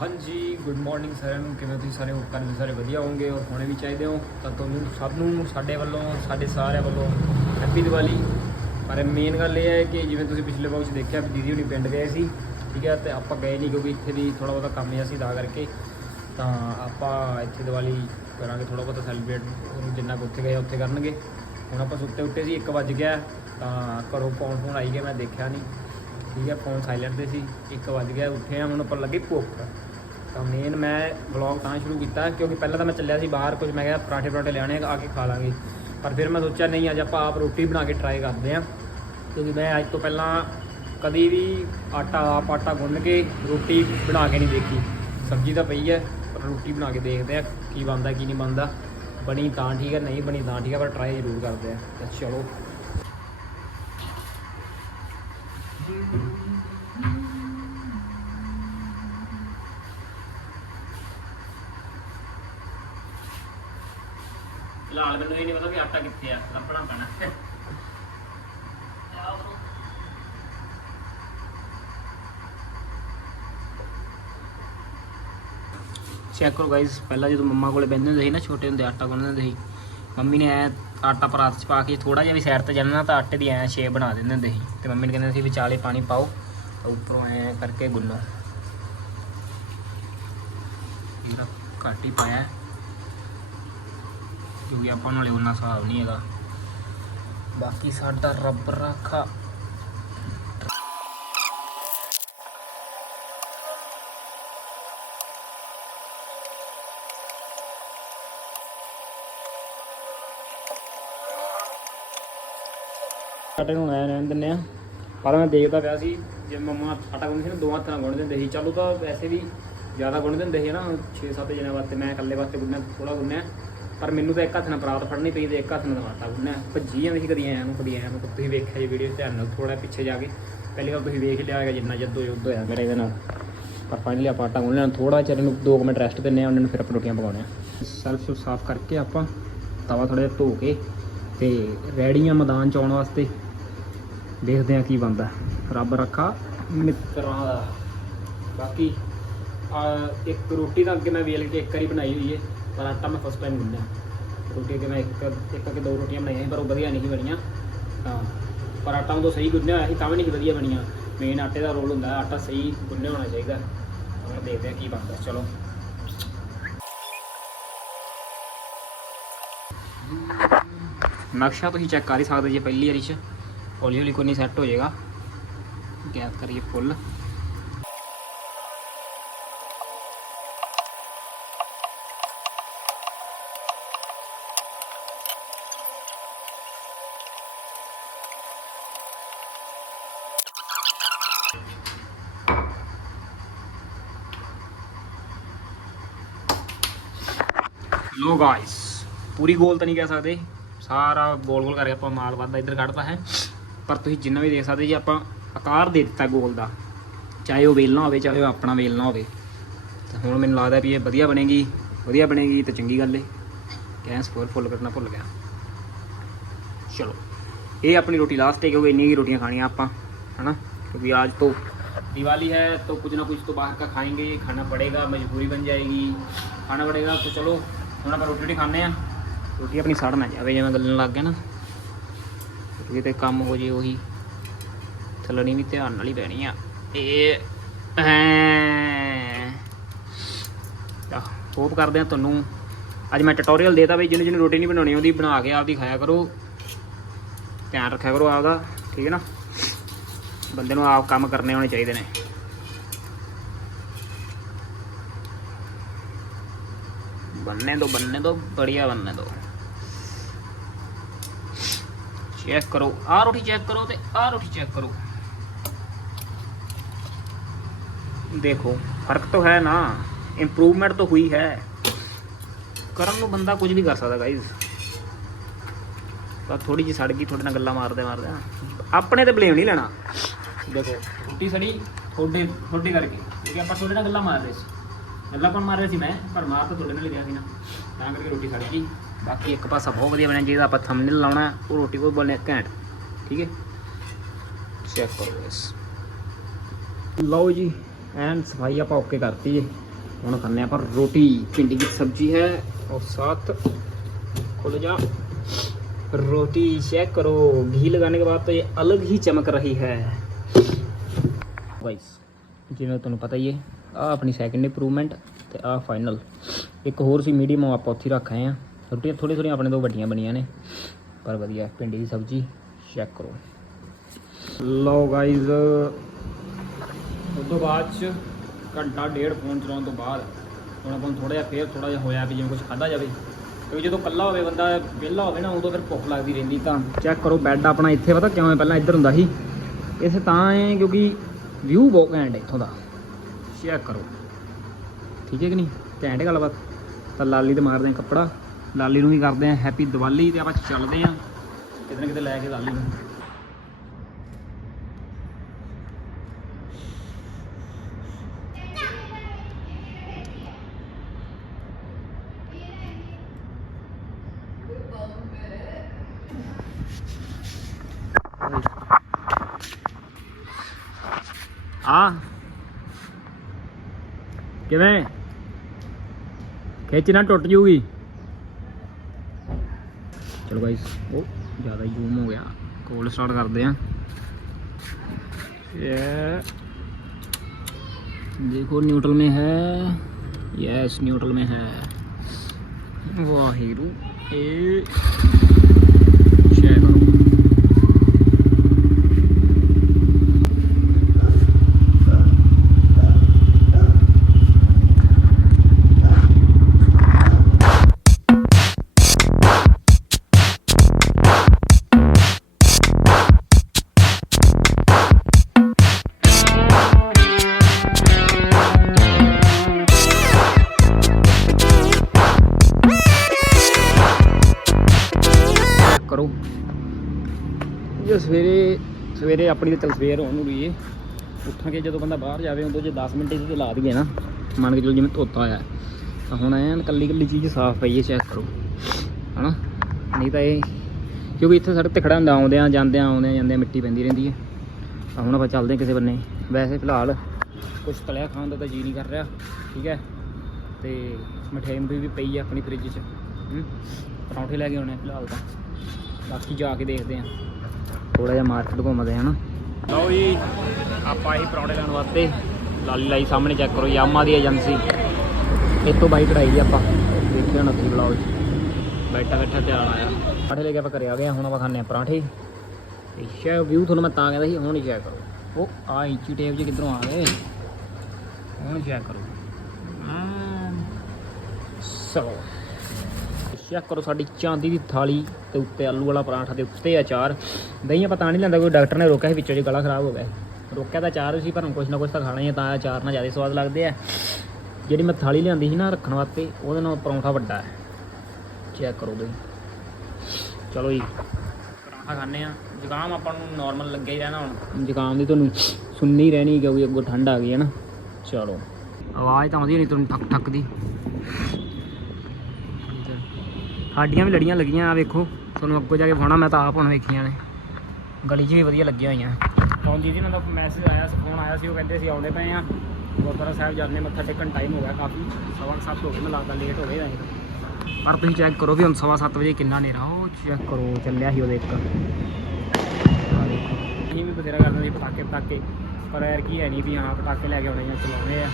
ਹਾਂਜੀ good morning ਸਾਰਿਆਂ ਨੂੰ ਕਿਵੇਂ ਤੁਸੀਂ ਸਾਰੇ? ਹੋਪ ਕਰਦੇ ਸਾਰੇ ਵਧੀਆ ਹੋਵੋਗੇ ਔਰ ਹੋਣੇ ਵੀ ਚਾਹੀਦੇ ਹੋ। ਤਾਂ ਤੁਹਾਨੂੰ ਸਭ ਨੂੰ, ਸਾਡੇ ਵੱਲੋਂ, ਸਾਡੇ ਸਾਰਿਆਂ ਵੱਲੋਂ ਹੈਪੀ ਦੀਵਾਲੀ। ਪਰ ਮੇਨ ਗੱਲ ਇਹ ਹੈ ਕਿ ਜਿਵੇਂ ਤੁਸੀਂ ਪਿਛਲੇ ਵਲੌਗ 'ਚ ਦੇਖਿਆ ਵੀ ਦੀਦੀ ਹੁਣੀ ਪਿੰਡ ਗਏ ਸੀ, ਠੀਕ ਹੈ, ਤੇ ਆਪਾਂ ਗਏ ਨਹੀਂ ਕਿਉਂਕਿ ਇੱਥੇ ਦੀ ਥੋੜਾ ਬਹੁਤਾ ਕੰਮ ਹੀ ਸੀ ਦਾ ਕਰਕੇ। ਤਾਂ ਆਪਾਂ ਇੱਥੇ ਦੀਵਾਲੀ ਕਰਾਂਗੇ ਥੋੜਾ ਬਹੁਤਾ ਸੈਲੀਬ੍ਰੇਟ ਉਹਨੂੰ ਜਿੰਨਾ ਕੁ ਉੱਥੇ ਗਏ, ਉੱਥੇ ਕਰਨਗੇ। ਹੁਣ ਆਪਾਂ ਸੁੱਤੇ ਉੱਤੇ ਸੀ 1 ਵਜ ਗਿਆ, ਤਾਂ ਘਰੋਂ ਫੋਨ ਫੋਨ ਆਈ ਗਿਆ, ਮੈਂ ਦੇਖਿਆ ਨਹੀਂ। ਠੀਕ ਹੈ ਫੋਨ ਸਾਇਲੈਂਟ ਤੇ ਸੀ 1 ਵਜ ਗਿਆ, ਉੱਠੇ ਆ ਹੁਣ ਆਪਾਂ ਲੱਗੀ ਭੁੱਖ। ਤਾਂ ਮੇਨ ਮੈਂ ਵਲੌਗ ਤਾਂ ਸ਼ੁਰੂ ਕੀਤਾ ਕਿਉਂਕਿ ਪਹਿਲਾਂ ਤਾਂ ਮੈਂ ਚੱਲਿਆ ਸੀ ਬਾਹਰ ਕੁਝ ਮੈਂ ਕਿਹਾ ਪਰਾਠੇ ਪਰਾਠੇ ਲਿਆਣੇ ਆ ਕੇ ਖਾ ਲਾਂਗੇ। ਪਰ ਫਿਰ ਮੈਂ ਸੋਚਿਆ, ਨਹੀਂ, ਅੱਜ ਆਪਾਂ ਆਪ ਰੋਟੀ ਬਣਾ ਕੇ ਟਰਾਈ ਕਰਦੇ ਆ ਕਿਉਂਕਿ ਮੈਂ ਅੱਜ ਤੋਂ ਪਹਿਲਾਂ ਕਦੀ ਵੀ ਆਟਾ, ਆਪ ਆਟਾ ਗੁੰਨ ਕੇ ਰੋਟੀ ਬਣਾ ਕੇ ਨਹੀਂ ਦੇਖੀ। ਸਬਜ਼ੀ ਤਾਂ ਪਈ ਹੈ, ਪਰ ਰੋਟੀ ਬਣਾ ਕੇ ਦੇਖਦੇ ਆ ਕੀ ਬਣਦਾ, ਕੀ ਨਹੀਂ ਬਣਦਾ। ਬਣੀ ਤਾਂ ਠੀਕ ਹੈ, ਨਹੀਂ ਬਣੀ ਤਾਂ ਠੀਕ ਹੈ, ਪਰ ਟਰਾਈ ਜ਼ਰੂਰ ਕਰਦੇ ਆ ਚਲੋ। ਫਿਲਹਾਲ ਮੈਨੂੰ ਇਹ ਨਹੀਂ ਪਤਾ ਵੀ ਆਟਾ ਕਿੱਥੇ ਆ, ਲੱਭਣਾ ਪੈਣਾ। ਚੈੱਕ ਕਰੋ ਗਾਇਸ ਪਹਿਲਾਂ ਜਦੋਂ ਮੰਮਾ ਕੋਲੇ ਬੈਠਦੇ ਹੁੰਦੇ ਸੀ ਨਾ, ਛੋਟੇ ਹੁੰਦੇ ਆਟਾ ਗੁੰਨਦੇ ਹੁੰਦੇ ਸੀ। ਮੰਮੀ ਨੇ ਐ ਆਟਾ ਪਰਾਤ 'ਚ ਪਾ ਕੇ ਥੋੜਾ ਜਿਹਾ ਵੀ ਸਾਈਡ ਤੇ ਜਾਣਾ, ਤਾਂ ਆਟੇ ਦੀ ਐ ਸ਼ੇਪ ਬਣਾ ਦਿੰਦੇ ਹੁੰਦੇ ਸੀ। ਤੇ ਮੰਮੀ ਨੇ ਕਹਿੰਦੇ ਸੀ ਵਿਚਾਲੇ ਪਾਣੀ ਪਾਓ ਉੱਪਰੋਂ ਐ ਕਰਕੇ ਗੁੰਨੋ। ਇਹਦਾ ਘੱਟ ਹੀ ਪਾਇਆ। ਕਿਉਂਕਿ ਆਪਾਂ ਨਾਲੇ ਉਹਨਾਂ ਹਿਸਾਬ ਨਹੀਂ ਹੈਗਾ। ਬਾਕੀ ਸਾਡਾ ਰੱਬ ਰਾਖਾ। ਸਾਡੇ ਨੂੰ ਐ ਰਹਿਣ ਦਿੰਨੇ ਆ। ਪਰ ਮੈਂ ਦੇਖਦਾ ਪਿਆ ਸੀ, ਜੇ ਮੰਮਾ ਆਟਾ ਗੁੰਨਦੇ ਸੀ ਨਾ ਦੋ ਹੱਥ ਨਾਲ ਗੁੰਨ ਦਿੰਦੇ ਸੀ। ਚਲੋ ਤਾਂ ਵੈਸੇ ਵੀ ਜ਼ਿਆਦਾ ਗੁੰਨ ਦਿੰਦੇ ਸੀ ਨਾ 6-7 ਜਣਿਆਂ ਵਾਸਤੇ। ਮੈਂ ਇਕੱਲੇ ਵਾਸਤੇ ਗੁੰਨਿਆ ਥੋੜਾ ਗੁੰਨਿਆ। ਪਰ ਮੈਨੂੰ ਤਾਂ ਇੱਕ ਹੱਥ ਨਾਲ ਪਰਾਤ ਫੜਨੀ ਪਈ ਤੇ ਇੱਕ ਹੱਥ ਨਾਲ ਆਟਾ ਗੁੰਨਿਆ ਭੱਜੀ ਜਾਂਦੀ ਸੀ ਕਦੀ ਐਂ ਨੂੰ ਕਦੀ ਐਂ ਨੂੰ ਤੁਸੀਂ ਵੇਖਿਆ ਜੀ ਵੀਡੀਓ ਧਿਆਨ ਨਾਲ ਥੋੜਾ ਪਿੱਛੇ ਜਾ ਕੇ। ਪਹਿਲੀ ਵਾਰ ਤੁਸੀਂ ਵੇਖ ਲਿਆ ਹੋਵੇਗਾ ਜਿੰਨਾ ਜੱਦੋ ਯੁੱਧ ਹੋਇਆ ਮੇਰਾ ਇਹਦੇ ਨਾਲ। ਪਰ ਫਾਈਨਲੀ ਆਪਾਂ ਆਟਾ ਗੁੰਨ ਲਿਆ ਥੋੜਾ ਚਿਰ ਨੂੰ 2 ਮਿੰਟ ਰੈਸਟ ਦਿੰਨੇ ਆ ਉਹਨਾਂ ਨੂੰ ਫਿਰ ਆਪਾਂ ਰੋਟੀਆਂ ਪਕਾਉਣੇ ਆ ਸੈਲਫ ਸਾਫ਼ ਕਰਕੇ ਆਪਾਂ ਤਵਾ ਥੋੜਾ ਜਿਹਾ ਧੋ ਕੇ ਤੇ ਰੈਡੀਆਂ ਮੈਦਾਨ ਚ ਆਉਣ ਵਾਸਤੇ ਦੇਖਦੇ ਆ ਕੀ ਬਣਦਾ। ਰੱਬ ਰੱਖਾ ਮਿੱਤਰਾਂ ਦਾ। ਬਾਕੀ ਇੱਕ ਰੋਟੀ ਤਾਂ ਅੱਗੇ ਮੈਂ ਵੇਲ ਕੇ ਇੱਕ ਵਾਰੀ ਬਣਾਈ ਹੋਈ ਹੈ ਪਰ ਆਟਾ ਮੈਂ ਫਸਟ ਟਾਈਮ ਗੁੰਨਿਆ। ਰੋਟੀ ਅੱਗੇ ਮੈਂ ਇੱਕ ਇੱਕ ਕਿ ਦੋ ਰੋਟੀਆਂ ਬਣਾਈਆਂ ਸੀ, ਪਰ ਉਹ ਵਧੀਆ ਨਹੀਂ ਬਣੀਆਂ। ਤਾਂ ਪਰ ਆਟਾ ਉਦੋਂ ਸਹੀ ਗੁੰਨਿਆ ਹੋਇਆ ਸੀ ਤਾਂ ਵੀ ਨਹੀਂ ਵਧੀਆ ਬਣੀਆਂ। ਮੇਨ ਆਟੇ ਦਾ ਰੋਲ ਹੁੰਦਾ ਆਟਾ ਸਹੀ ਗੁੰਨਿਆ ਹੋਣਾ ਚਾਹੀਦਾ। ਹੁਣ ਦੇਖਦੇ ਆ ਕੀ ਬਣਦਾ। ਚਲੋ। ਨਕਸ਼ਾ ਤੁਸੀਂ ਚੈੱਕ ਕਰ ਹੀ ਸਕਦੇ ਜੇ ਪਹਿਲੀ ਵਾਰੀ ਚ। ਹੌਲੀ ਹੌਲੀ ਕੋਈ ਨਹੀਂ ਸੈੱਟ ਹੋ ਜਾਏਗਾ। ਗੈਸ ਕਰੀਏ ਫੁੱਲ ਲੋ ਗਾਇਸ ਪੂਰੀ ਗੋਲ ਤਾਂ ਨਹੀਂ ਕਹਿ ਸਕਦੇ ਸਾਰਾ ਗੋਲ ਗੋਲ ਕਰਕੇ ਆਪਾਂ ਮਾਲ ਬੰਦਾ ਇੱਧਰ ਕੱਢਤਾ ਹੈ ਪਰ ਤੁਸੀਂ ਜਿੰਨਾ ਵੀ ਦੇਖ ਸਕਦੇ ਜੀ ਆਪਾਂ ਆਕਾਰ ਦੇ ਦਿੱਤਾ ਗੋਲ ਦਾ ਚਾਹੇ ਉਹ ਵੇਲਣਾ ਹੋਵੇ ਚਾਹੇ ਉਹ ਆਪਣਾ ਵੇਲਣਾ ਹੋਵੇ ਤੇ ਹੁਣ ਮੈਨੂੰ ਲੱਗਦਾ ਵੀ ਇਹ ਵਧੀਆ ਬਣੇਗੀ ਵਧੀਆ ਬਣੇਗੀ ਤਾਂ ਚੰਗੀ ਗੱਲ ਏ ਗੈਸ ਫੁੱਲ ਫੁੱਲ ਕਰਨਾ ਭੁੱਲ ਗਿਆ ਚਲੋ ਇਹ ਆਪਣੀ ਰੋਟੀ ਲਾਸਟ ਹੈ ਕਿਉਂਕਿ ਇੰਨੀ ਹੀ ਰੋਟੀਆਂ ਖਾਣੀਆਂ ਆਪਾਂ ਹਨਾ क्योंकि आज तो दिवाली है तो कुछ ना कुछ तो बाहर का खाएंगे खाना पड़ेगा मजबूरी बन जाएगी खाना पड़ेगा तो चलो ਹੁਣ ਆਪਾਂ ਰੋਟੀ ਰੋਟੀ ਖਾਣੇ ਆ ਰੋਟੀ ਆਪਣੀ ਸੜ ਨਾ ਜਾਵੇ, ਜਿਵੇਂ ਗੱਲਣ ਲੱਗ ਗਿਆ ਨਾ। ਰੋਟੀ ਤੇ ਕੰਮ ਹੋ ਜੇ ਉਹੀ। ਥੱਲਣੀ ਵੀ ਧਿਆਨ ਨਾਲ ਹੀ ਪੈਣੀ ਆ। ਇਹ ਐ ਹੋਪ ਕਰਦੇ ਆ ਤੁਹਾਨੂੰ। ਅੱਜ ਮੈਂ ਟਿਊਟੋਰੀਅਲ ਦੇਤਾ ਬਈ ਜਿਹਨੂੰ ਜਿਹਨੂੰ ਰੋਟੀ ਨਹੀਂ ਬਣਾਉਣੀ ਉਹਦੀ ਬਣਾ ਕੇ ਆਪਦੀ ਖਾਇਆ ਕਰੋ। ਧਿਆਨ ਰੱਖਿਆ ਕਰੋ ਆਪਦਾ, ਠੀਕ ਹੈ ਨਾ? ਬੰਦੇ ਨੂੰ ਆਪ ਕੰਮ ਕਰਨੇ ਹੋਣੇ ਚਾਹੀਦੇ ਨੇ। बनने दो बनने दो बढ़िया बनने दो चेक करो आ रोटी चेक करो ते आ रोटी चेक करो देखो फर्क तो है ना इम्प्रूवमेंट तो हुई है ਕਰਨ ਨੂੰ ਬੰਦਾ ਕੁਝ ਵੀ ਕਰ ਸਕਦਾ ਗਾਇਜ਼ ਪਰ ਥੋੜੀ ਜਿਹੀ ਸੜ ਗਈ ਤੁਹਾਡੇ ਨਾਲ ਗੱਲਾਂ ਮਾਰਦੇ ਮਾਰਦੇ ਆਪਣੇ ਤੇ ਬਲੇਮ ਨਹੀਂ ਲੈਣਾ ਦੇਖੋ ਰੋਟੀ ਸੜੀ ਤੁਹਾਡੇ ਤੁਹਾਡੇ ਕਰਕੇ ਕਿਉਂਕਿ ਆਪਾਂ ਤੁਹਾਡੇ ਨਾਲ ਗੱਲਾਂ ਮਾਰ ਰਹੇ ਸੀ ਗੱਲਾਂ ਕੌਣ ਮਾਰ ਰਿਹਾ ਸੀ ਮੈਂ ਪਰ ਮਾਰ ਤਾਂ ਤੁਹਾਡੇ ਨਾਲ ਹੀ ਰਿਹਾ ਸੀ ਨਾ ਤਾਂ ਕਰਕੇ ਰੋਟੀ ਸੜ ਗਈ ਬਾਕੀ ਇੱਕ ਪਾਸਾ ਬਹੁਤ ਵਧੀਆ ਬਣਿਆ ਜਿਹਦਾ ਆਪਾਂ ਥੰਬਨੇਲ ਲਾਉਣਾ ਉਹ ਰੋਟੀ ਕੋਈ ਬਣੇ ਘੈਂਟ ਠੀਕ ਹੈ ਚੈੱਕ ਕਰੋ ਇਸ ਲਓ ਜੀ ਐਨ ਸਫਾਈ ਆਪਾਂ ਓਕੇ ਕਰਤੀ ਜੀ ਹੁਣ ਖਾਣੇ ਆਪਾਂ ਰੋਟੀ भिंडी की सब्जी है और साथ खुल जा रोटी चेक करो घी लगाने के बाद तो ये अलग ही चमक रही है ਗਾਇਸ ਜਿਵੇਂ ਤੁਹਾਨੂੰ ਪਤਾ ਹੀ ਹੈ ਆ ਆਪਣੀ ਸੈਕਿੰਡ ਇੰਪਰੂਵਮੈਂਟ ਤੇ ਆ ਫਾਈਨਲ ਇੱਕ ਹੋਰ ਸੀ ਮੀਡੀਅਮ ਉਹ ਆਪਾਂ ਉੱਥੇ ਹੀ ਰੱਖ ਆਏ ਆ ਰੋਟੀਆਂ ਥੋੜੀ ਥੋੜੀਆਂ ਆਪਣੇ ਤੋਂ ਵੱਡੀਆਂ ਬਣੀਆਂ ਨੇ ਪਰ ਵਧੀਆ ਭਿੰਡੀ ਦੀ ਸਬਜ਼ੀ ਚੈੱਕ ਕਰੋ। ਲਓ ਗਾਇਸ ਉਸ ਤੋਂ ਬਾਅਦ ਚ ਘੰਟਾ ਡੇਢ ਫੋਨ ਚਲਾਉਣ ਤੋਂ ਬਾਅਦ ਹੁਣ ਆਪਾਂ ਨੂੰ ਥੋੜਾ ਜਿਹਾ ਫੇਰ ਥੋੜਾ ਜਿਹਾ ਹੋਇਆ ਵੀ ਜਿਵੇਂ ਕੁਝ ਖਾਦਾ ਜਾਵੇ। ਕਿਉਂਕਿ ਜਦੋਂ ਕੱਲਾ ਹੋਵੇ ਬੰਦਾ ਵਿਹਲਾ ਹੋਵੇ ਨਾ ਉਦੋਂ ਫਿਰ ਭੁੱਖ ਲੱਗਦੀ ਰਹਿੰਦੀ ਤਾਂ। ਚੈੱਕ ਕਰੋ ਬੈੱਡ ਆਪਣਾ ਇੱਥੇ ਪਤਾ ਕਿਉਂ ਹੈ? ਪਹਿਲਾਂ ਇੱਧਰ ਹੁੰਦਾ ਸੀ। ਇਸੇ ਤਾਂ ਹੈ ਕਿਉਂਕਿ ਵਿਊ ਬਹੁਤ ਘੈਂਟ ਹੈ ਇੱਥੋਂ ਦਾ। ਚੈੱਕ ਕਰੋ। ਠੀਕ ਹੈ ਕਿ ਨਹੀਂ? ਘੈਂਟ ਗੱਲਬਾਤ। ਤਾਂ ਲਾਲੀ ਤੇ ਮਾਰਦੇ ਆ ਕੱਪੜਾ। ਲਾਲੀ ਨੂੰ ਵੀ ਕਰਦੇ ਆ ਹੈਪੀ ਦੀਵਾਲੀ ਤੇ ਆਪਾਂ ਚੱਲਦੇ ਆ ਕਿਤੇ ਨਾ ਕਿਤੇ ਲੈ ਕੇ ਲਾਲੀ ਨੂੰ। ਆ। ਕਿਵੇਂ ਖਿੱਚ ਨਾ ਟੁੱਟ ਜੂਗੀ ਚਲੋ ਗਾਇਸ ਉਹ ਜ਼ਿਆਦਾ ਜ਼ੂਮ ਹੋ ਗਿਆ ਕੋਲ ਸਟਾਰਟ ਕਰਦੇ ਆ ये देखो न्यूट्रल में है यस न्यूट्रल में है वाहिरू ए ਸਵੇਰੇ ਆਪਣੀ ਤਾਂ ਚੱਲ ਸਵੇਰ ਹੋਣ ਨੂੰ ਰਹੀ ਉੱਠਾਂਗੇ ਜਦੋਂ ਬੰਦਾ ਬਾਹਰ ਜਾਵੇ, ਉਦੋਂ ਜੇ 10 ਮਿੰਟ ਇਹਦੇ ਤੇ ਲਾ ਦਈਏ ਨਾ, ਮੰਨ ਕੇ ਚਲੋ ਜਿਵੇਂ ਧੋਤਾ ਹੋਇਆ। ਤਾਂ ਹੁਣ ਐਨ ਕੱਲੀ ਕੱਲੀ ਚੀਜ਼ ਸਾਫ਼ ਪਈ ਹੈ ਚੈੱਕ ਕਰੋ। ਹਨਾ? ਨਹੀਂ ਤਾਂ ਇਹ, ਕਿਉਂਕਿ ਇੱਥੇ ਸੜਕ ਤੇ ਖੜਾ ਹੁੰਦਾ, ਆਉਂਦਿਆਂ ਜਾਂਦਿਆਂ ਆਉਂਦਿਆਂ ਜਾਂਦਿਆਂ ਮਿੱਟੀ ਪੈਂਦੀ ਰਹਿੰਦੀ ਹੈ। ਤਾਂ ਹੁਣ ਆਪਾਂ ਚੱਲਦੇ ਹਾਂ ਕਿਸੇ ਬੰਨੇ। ਵੈਸੇ ਫਿਲਹਾਲ ਕੁਝ ਤਲਿਆ ਖਾਣ ਦਾ ਤਾਂ ਜੀ ਨਹੀਂ ਕਰ ਰਿਹਾ, ਠੀਕ ਹੈ? ਤੇ ਮਠਿਆਈ ਮਠੂਈ ਵੀ ਪਈ ਆ ਆਪਣੀ ਫ੍ਰਿਜ 'ਚ। ਪਰੌਂਠੇ ਲੈ ਕੇ ਆਉਣੇ ਫਿਲਹਾਲ ਤਾਂ। ਬਾਕੀ ਜਾ ਕੇ ਦੇਖਦੇ ਆ ਥੋੜਾ ਜਿਹਾ ਮਾਰਕੀਟ ਘੁੰਮਦੇ ਆ ਨਾ। ਲਓ ਜੀ ਆਪਾਂ ਇਹ ਪਰੌਂਠੇ ਲੈਣ ਵਾਸਤੇ ਲਾਲੀ ਲਾਈ ਸਾਹਮਣੇ ਚੈੱਕ ਕਰੋ ਯਾਮਾ ਦੀ ਏਜੰਸੀ। ਇੱਥੋਂ ਬਾਈਕ ਕਢਾਈ ਆਪਾਂ। ਦੇਖਿਆ ਨਾ ਤੁਸੀਂ ਬਲੌਗ 'ਚ ਬੈਠਾ ਬੈਠਾ ਧਿਆਨ ਆਇਆ। ਪਰੌਂਠੇ ਲੈ ਕੇ ਆਪਾਂ ਘਰੇ ਆ ਗਏ ਹੁਣ ਆਪਾਂ ਖਾਣੇ ਆ ਪਰੌਂਠੇ। ਸ਼ਾਇਦ ਵਿਊ ਤੁਹਾਨੂੰ ਮੈਂ ਤਾਂ ਕਹਿੰਦਾ ਸੀ ਹੁਣ ਹੀ ਚੈੱਕ ਕਰੋ। ਉਹ ਆ ਇੰਚੀ ਟੇਪ 'ਚ ਕਿੱਧਰੋਂ ਆ ਗਏ। ਹੁਣ ਚੈੱਕ ਕਰੋ। ਸੋ। ਚੈੱਕ ਕਰੋ ਸਾਡੀ ਚਾਂਦੀ ਦੀ ਥਾਲੀ ਤੇ ਉੱਤੇ ਆਲੂ ਵਾਲਾ ਪਰਾਂਠਾ ਤੇ ਉੱਤੇ ਅਚਾਰ ਦਹੀਂ ਆਪਾਂ ਤਾਂ ਨਹੀਂ ਲੈਂਦਾ, ਕੋਈ ਡਾਕਟਰ ਨੇ ਰੋਕਿਆ ਸੀ ਵਿੱਚੋਂ ਜੇ ਗਲਾ ਖਰਾਬ ਹੋ ਗਿਆ ਰੋਕਿਆ ਤਾਂ ਅਚਾਰ ਸੀ, ਪਰ ਹੁਣ ਕੁਛ ਨਾ ਕੁਛ ਤਾਂ ਖਾਣਾ ਹੀ ਹੈ ਤਾਂ ਅਚਾਰ ਨਾਲ ਜ਼ਿਆਦਾ ਸਵਾਦ ਲੱਗਦੇ ਆ। ਜਿਹੜੀ ਮੈਂ ਥਾਲੀ ਲਿਆਂਦੀ ਸੀ ਨਾ ਰੱਖਣ ਵਾਸਤੇ, ਉਹਦੇ ਨਾਲ ਪਰੌਂਠਾ ਵੱਡਾ ਹੈ। ਚੈੱਕ ਕਰੋ ਤੁਸੀਂ। ਚਲੋ ਜੀ, ਪਰੌਂਠਾ ਖਾਣੇ ਆ ਜ਼ੁਕਾਮ ਆਪਾਂ ਨੂੰ ਨਾਰਮਲ ਲੱਗਿਆ ਹੀ ਰਹਿਣਾ ਹੁਣ। ਜ਼ੁਕਾਮ ਦੀ ਤੁਹਾਨੂੰ ਸੁਣਨੀ ਹੀ ਰਹਿਣੀ, ਕਿਉਂਕਿ ਅੱਗੋਂ ਠੰਡ ਆ ਗਈ ਹੈ ਨਾ। ਚਲੋ। ਆਵਾਜ਼ ਤਾਂ ਆਉਂਦੀ ਨਹੀਂ ਤੁਹਾਨੂੰ ਠੱਕ ਠੱਕ ਦੀ। ਸਾਡੀਆਂ ਵੀ ਲੜੀਆਂ ਲੱਗੀਆਂ ਆ ਵੇਖੋ, ਤੁਹਾਨੂੰ ਅੱਗੋਂ ਜਾ ਕੇ ਫੋਣਾ ਮੈਂ ਤਾਂ ਆਪ ਹੁਣ ਵੇਖੀਆਂ ਨੇ। ਗਲੀ 'ਚ ਵੀ ਵਧੀਆ ਲੱਗੀਆਂ ਹੋਈਆਂ। ਹੁਣ ਜੀ ਜੀ ਨਾਲ ਮੈਸੇਜ ਆਇਆ ਸੀ ਫੋਨ ਆਇਆ ਸੀ, ਉਹ ਕਹਿੰਦੇ ਅਸੀਂ ਆਉਂਦੇ ਪਏ ਆ ਗੁਰਦੁਆਰਾ ਸਾਹਿਬ ਜਾਂਦੇ ਮੱਥਾ ਟੇਕਣ ਟਾਈਮ ਹੋ ਗਿਆ ਕਾਫੀ, ਸਵਾ ਕੁ ਸੱਤ ਹੋ ਗਏ, ਮੈਨੂੰ ਲੱਗਦਾ ਲੇਟ ਹੋ ਗਏ ਅਸੀਂ ਪਰ ਤੁਸੀਂ ਚੈੱਕ ਕਰੋ ਵੀ ਹੁਣ ਸਵਾ ਸੱਤ ਵਜੇ ਕਿੰਨਾ ਹਨੇਰਾ, ਉਹ ਚੈੱਕ ਕਰੋ, ਚੱਲਿਆ ਸੀ ਉਹਦੇ ਇੱਕ। ਅਸੀਂ ਵੀ ਬਥੇਰਾ ਕਰਦੇ ਸੀ ਪਟਾਕੇ ਪਟਾਕੇ, ਪਰ ਯਾਰ ਕੀ ਹੈ ਨਹੀਂ ਵੀ ਹਾਂ, ਪਟਾਕੇ ਲੈ ਕੇ ਆਉਣੇ ਜਾਂ ਚਲਾਉਣੇ ਆ।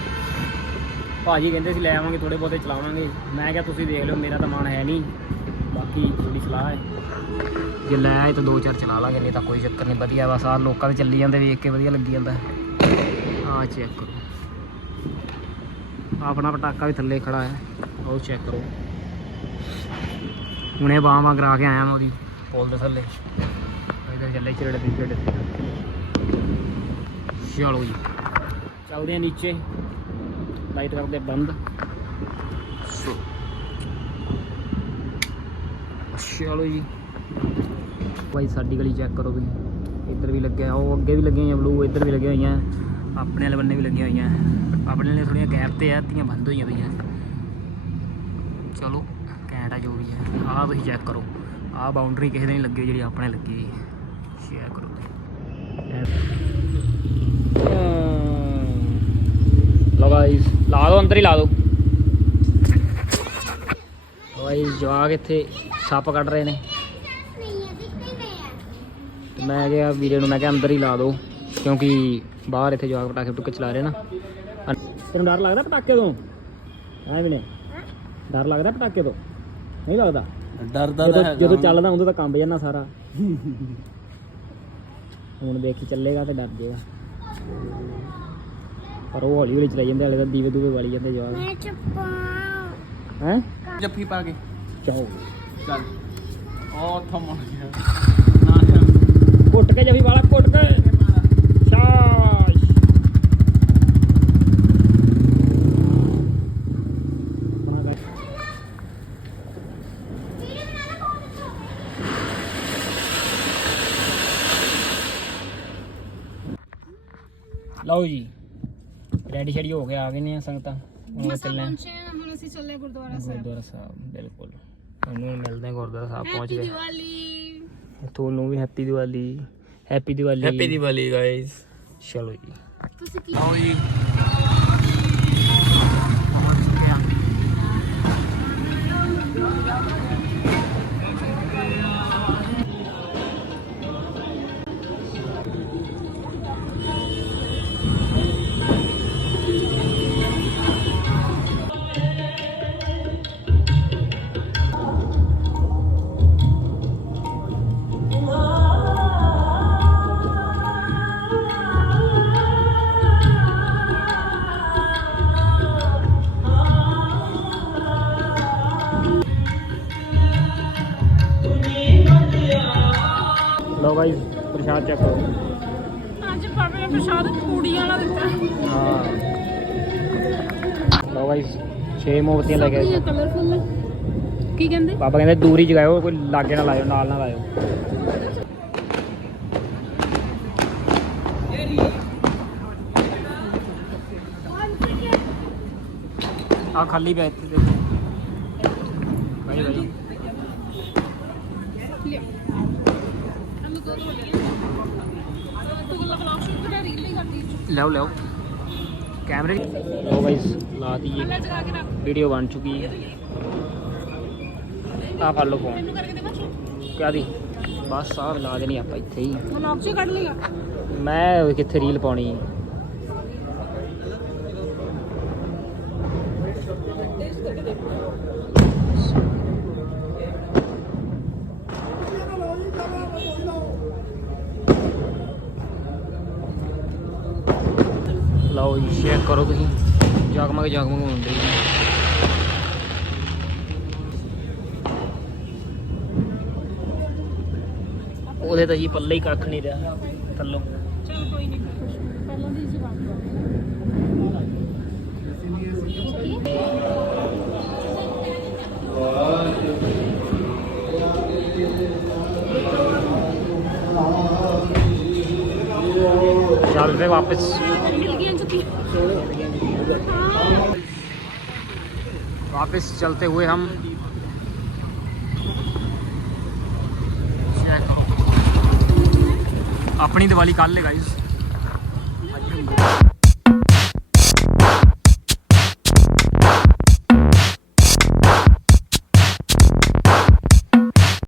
ਭਾਜੀ ਕਹਿੰਦੇ ਸੀ, ਲੈ ਆਵਾਂਗੇ ਥੋੜੇ ਬਹੁਤੇ ਚਲਾਵਾਂਗੇ। ਮੈਂ ਕਿਹਾ, ਤੁਸੀਂ ਦੇਖ ਲਿਓ, ਮੇਰਾ ਤਾਂ ਮਨ ਹੈ ਨਹੀਂ। ਬਾਕੀ ਤੁਹਾਡੀ ਸਲਾਹ ਹੈ। ਜੇ ਲੈ ਆਏ ਤਾਂ ਦੋ ਚਾਰ ਚਲਾ ਲਾਂਗੇ, ਨਹੀਂ ਤਾਂ ਕੋਈ ਚੱਕਰ ਨਹੀਂ, ਵਧੀਆ ਵਾ ਆਹ ਲੋਕਾਂ ਦੇ ਚੱਲੀ ਜਾਂਦੇ, ਵੇਖ ਕੇ ਵਧੀਆ ਲੱਗੀ ਜਾਂਦਾ। ਆਹ ਚੈੱਕ ਕਰੋ। ਆਪਣਾ ਪਟਾਕਾ ਵੀ ਥੱਲੇ ਖੜਾ ਹੈ, ਉਹ ਚੈੱਕ ਕਰੋ। ਹੁਣੇ ਬਾਹਾਂ ਕਰਾ ਕੇ ਆਇਆ ਮੈਂ ਉਹਦੀ, ਪੋਲ ਦੇ ਥੱਲੇ। ਇਧਰ ਚੱਲੇ ਚਿਰੜੇ ਦੀ ਚਿਰੜੇ ਚਲੋ ਜੀ। ਚੱਲਦੇ ਆ ਨੀਚੇ। ਲਾਈਟ ਕਰਦੇ ਬੰਦ ਸੋ ਚਲੋ ਜੀ। ਭਾਈ ਸਾਡੀ ਗਲੀ ਚੈੱਕ ਕਰੋ ਤੁਸੀਂ। ਇੱਧਰ ਵੀ ਲੱਗਿਆ, ਉਹ ਅੱਗੇ ਵੀ ਲੱਗੀਆਂ ਹੋਈਆਂ ਬਲੂ ਇੱਧਰ ਵੀ ਲੱਗੀਆਂ ਹੋਈਆਂ। ਆਪਣੇ ਵਾਲੇ ਬੰਨੇ ਵੀ ਲੱਗੀਆਂ ਹੋਈਆਂ। ਆਪਣੇ ਵਾਲੇ ਥੋੜੀਆਂ ਗੈਪ ਤੇ ਆ, ਤੀਆਂ ਬੰਦ ਹੋਈਆਂ ਪਈਆਂ। ਚਲੋ, ਘੈਂਟ ਆ ਜੋ ਵੀ ਹੈ ਆਹ ਤੁਸੀਂ ਚੈੱਕ ਕਰੋ। ਆਹ ਬਾਉਂਡਰੀ ਕਿਸੇ ਦੇ ਨਹੀਂ ਲੱਗੀ, ਜਿਹੜੀ ਆਪਣੇ ਲੱਗੀ ਹੋਈ। ਹੈ ਕਰੋ। ਲਓ ਗਾਇਸ ਲਾ ਦੋ ਅੰਦਰ ਹੀ ਲਾ ਦੋ ਓਏ ਜਵਾਕ ਇੱਥੇ ਸੱਪ ਕੱਢ ਰਹੇ ਨੇ। ਤੇ ਮੈਂ ਕਿਹਾ ਵੀਰੇ ਨੂੰ ਮੈਂ ਕਿਹਾ ਅੰਦਰ ਹੀ ਲਾ ਦੋ ਕਿਉਂਕਿ ਬਾਹਰ ਇੱਥੇ ਜਵਾਕ ਪਟਾਕੇ ਪਟੂਕੇ ਚਲਾ ਰਹੇ ਨਾ। ਤੈਨੂੰ ਡਰ ਲੱਗਦਾ ਪਟਾਕੇ ਤੋਂ? ਐ ਵੀ ਨੇ। ਡਰ ਲੱਗਦਾ ਪਟਾਕੇ ਤੋਂ? ਨਹੀਂ ਲੱਗਦਾ? ਡਰਦਾ ਜਦੋਂ ਜਦੋਂ ਚੱਲਦਾ ਉਦੋਂ ਤਾਂ ਕੰਬ ਜਾਂਦਾ ਸਾਰਾ। ਹੁਣ ਦੇਖੀ ਚੱਲੇਗਾ ਤੇ ਡਰ ਜਾਏਗਾ ਪਰ ਉਹ ਹੌਲੀ ਹੌਲੀ ਚਲਾਈ ਜਾਂਦੇ ਹਲੇ ਤਾਂ ਦੀਵੇ ਦੂਵੇ ਵਾਲੀ ਜਾਂਦੇ ਜਵਾਕ। ਹੈ? ਜੱਫੀ ਪਾ ਕੇ। ਚਾਹੋ ਚੱਲ। ਉਹ ਥਮਣ ਗਿਆ। ਨਾ ਘੁੱਟ ਕੇ ਜਵੀ ਵਾਲਾ ਘੁੱਟ ਕੇ। ਲੈ। ਲਓ ਜੀ। ਰੈਡੀ ਸ਼ੈਡੀ ਹੋ ਕੇ ਆ ਗਏ ਨੇ ਸੰਗਤਾਂ। ਹੁਣ ਚੱਲੇ ਚੱਲੇ ਗੁਰਦੁਆਰਾ ਸਾਹਿਬ ਗੁਰਦੁਆਰਾ ਸਾਹਿਬ। ਬਿਲਕੁਲ। ਤੁਹਾਨੂੰ ਮਿਲਦੇ ਹਾਂ ਗੁਰਦੁਆਰਾ ਸਾਹਿਬ ਪਹੁੰਚ ਹੈਪੀ ਗਏ ਦੀਵਾਲੀ। ਤੁਹਾਨੂੰ ਵੀ happy Diwali. Happy Diwali. Happy Diwali guys ਚਲੋ ਜੀ। ਤੁਸੀਂ ਕੀ ਲਓ ਜੀ। ਭਾਈ ਪ੍ਰਸ਼ਾਦ ਚੱਕ ਕਰੋ। ਅੱਜ ਪਾਪੇ ਨੇ ਪ੍ਰਸ਼ਾਦ ਪੂੜੀਆਂ ਵਾਲਾ ਦਿੱਤਾ। ਹਾਂ। ਲਓ ਭਾਈ ਛੇ ਮੋਮਬੱਤੀਆਂ ਲੈ ਕੇ ਆਏ। ਕਲਰਫੁਲ ਕੀ ਕਹਿੰਦੇ? ਬਾਬਾ ਕਹਿੰਦੇ ਦੂਰ ਜਗਾਇਓ ਕੋਈ ਲਾਗੇ ਨਾ ਲਾਇਓ ਨਾਲ ਨਾ ਲਾਇਓ। ਆ ਖਾਲੀ ਪਿਆ ਇੱਥੇ ਦੇਖੋ ਭਾਈ ਭਾਈ ਲਿਆ ਅਮੀ ਦੋ ਦੋ ਲਿਆ ਤੂੰ ਗੱਲਾਂ ਖਲਾਫ ਸ਼ੁਰੂ ਕਰ ਰੀਲ ਨਹੀਂ ਕਰਦੀ ਲਿਆਓ ਲਿਆਓ ਕੈਮਰੇ ਲਾ ਦਈਏ ਲੈ ਰੱਖ ਵੀਡੀਓ ਬਣ ਚੁੱਕੀ ਹੈ। ਆ ਫੜ ਲਓ ਫੋਨ ਕਿਆ ਦੀ? ਬਸ ਆਹ ਲਾ ਦੇਣੀ ਆਪਾਂ ਇੱਥੇ ਹੀ। ਵਲੌਗ ਚ ਕੱਢ ਲੇਗਾ ਮੈਂ ਕਿੱਥੇ ਰੀਲ ਪਾਉਣੀ ਹੈ ਲਓ ਜੀ ਸ਼ੇਅਰ ਕਰੋ ਤੁਸੀਂ। ਜਗਮਗ ਜਗਮਗ ਹੁੰਦੇ ਜੀ ਉਹਦੇ ਤਾਂ ਜੀ ਪੱਲੇ ਹੀ ਕੱਖ ਨਹੀਂ ਰਿਹਾ ਥੱਲੋਂ। ਚਲ ਕੋਈ ਨਹੀਂ ਪਹਿਲਾਂ ਦੀ ਜ਼ਬਾਨ ਚੱਲ ਫੇ ਵਾਪਸ। वापस चलते हुए हम अपनी दिवाली कल है गाइस